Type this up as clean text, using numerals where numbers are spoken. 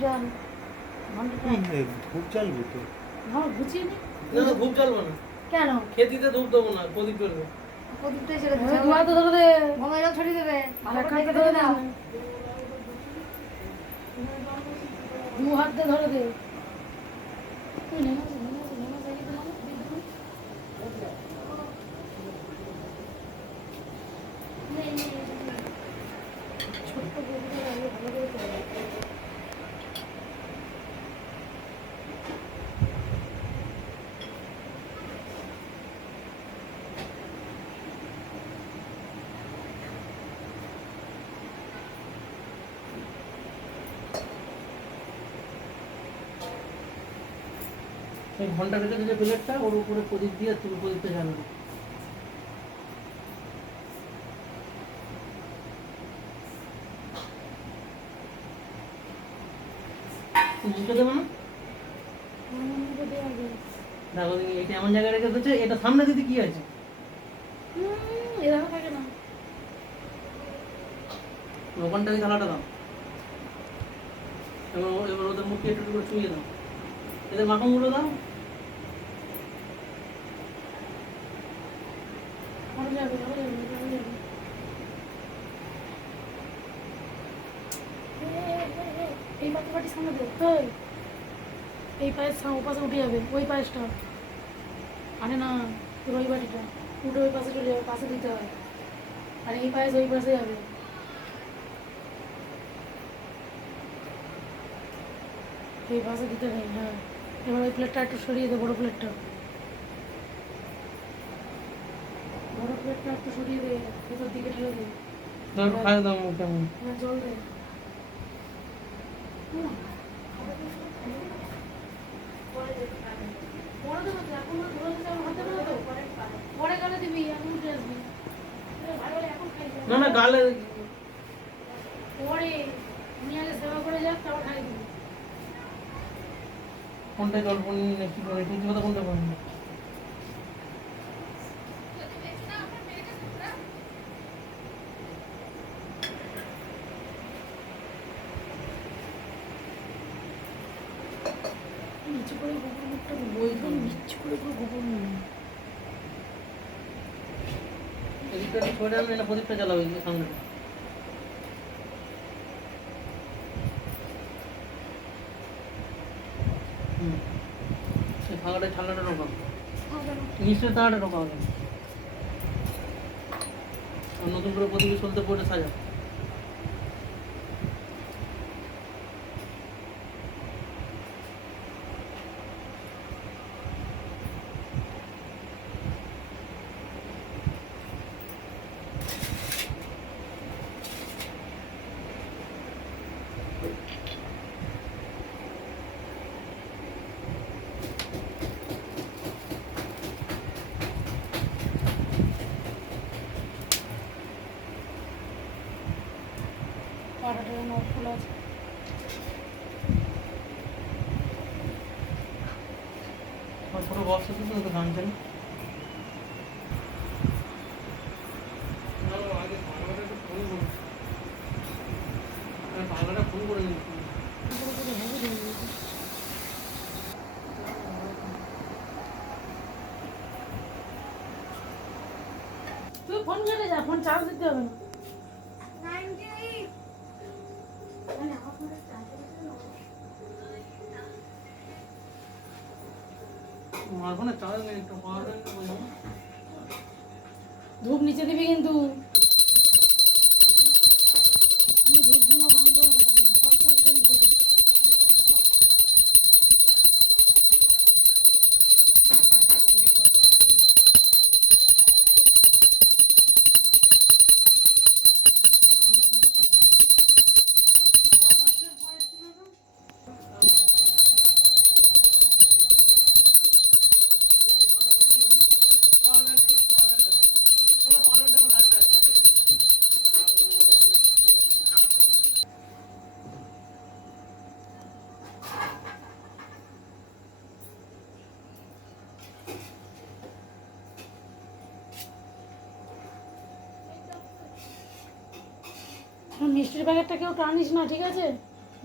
জাল ঘন্টাটা ধূপ জ্বালবো তো না বুঝিয়ে নি না ধূপ জ্বালবো না কেন খেতিতে ধূপ দেবো না প্রদীপ জ্বলবে প্রদীপটাই ছেড়ে দিচ্ছে দুয়া তো ধরে দে গঙ্গা জল ছড়িয়ে দেবে ভালো করে ঢেকে ধরে দাও দু হাত দিয়ে ধরে দে তুই নেমে ছোট্ট গরুটা ভালো করে করে এই ঘন্টা রেখে যে প্লেটটা ওর উপরে প্রদীপ দিয়ে তুমি প্রদীপটা জ্বালাবে বুঝতে দেবো না দেখো এটা এমন জায়গায় রেখে দিচ্ছে এটা সামনে দিদি কি আছে এরকম থাকে না ওখানটাকে থালাটা দাও এবার ওদের মুখে একটু করে চুইয়ে দাও এদের মাখনগুলো দাও এই পাটি সামনে দে এই পায়েস ও পাশে উঠে যাবে ওই পায়েসটা আরে না তোর ওই বাটিটা উঠে ওই পাশে চলে যাবে পাশে দিতে হয় আর এই পায়েস ওই পাশে যাবে এই পাশে দিতে নেই হ্যাঁ এবার ওই প্লেটটা একটু সরিয়ে দে বড় প্লেটটা একটু সরিয়ে দে ভেতর দিকে ঠেলে দে খায় দাও মুখে হ্যাঁ জল দে পরে গেলে দিবি এখন উঠে আসবি না না গালে পরে নিয়ে আগে সেবা করে যাক তারপর খাই দিবি কোনটা জল পড়ি কি করে তুই কথা কোনটা পড়ি নিচু করে গোবর মুখটা বই নিচু করে গোবর মুখ এদিকটা ছোট আমি না প্রদীপটা জ্বালাবো এই সামনে এই ফাঁকাটা ছালাটা ঢোকাও নিশ্চয় তাড়াটা ঢোকাও নতুন করে প্রদীপ চলতে পড়ে সাজা পাটাটা নরফুল আছে পুরো বক্স আছে তো গানছেন পাগলাটা ফোন করে নিচ্ছি তুই ফোন কেটে যা ফোন চার্জ দিতে হবে না মারবো না চার্জ নেই একটু পাওয়ার ব্যাংক বললাম ধূপ নিচে দিবি কিন্তু ধূপ ধুনো বন্ধ সবসময় চেঞ্জ করবে মিষ্টির প্যাকেটটা কেউ টানিস না ঠিক আছে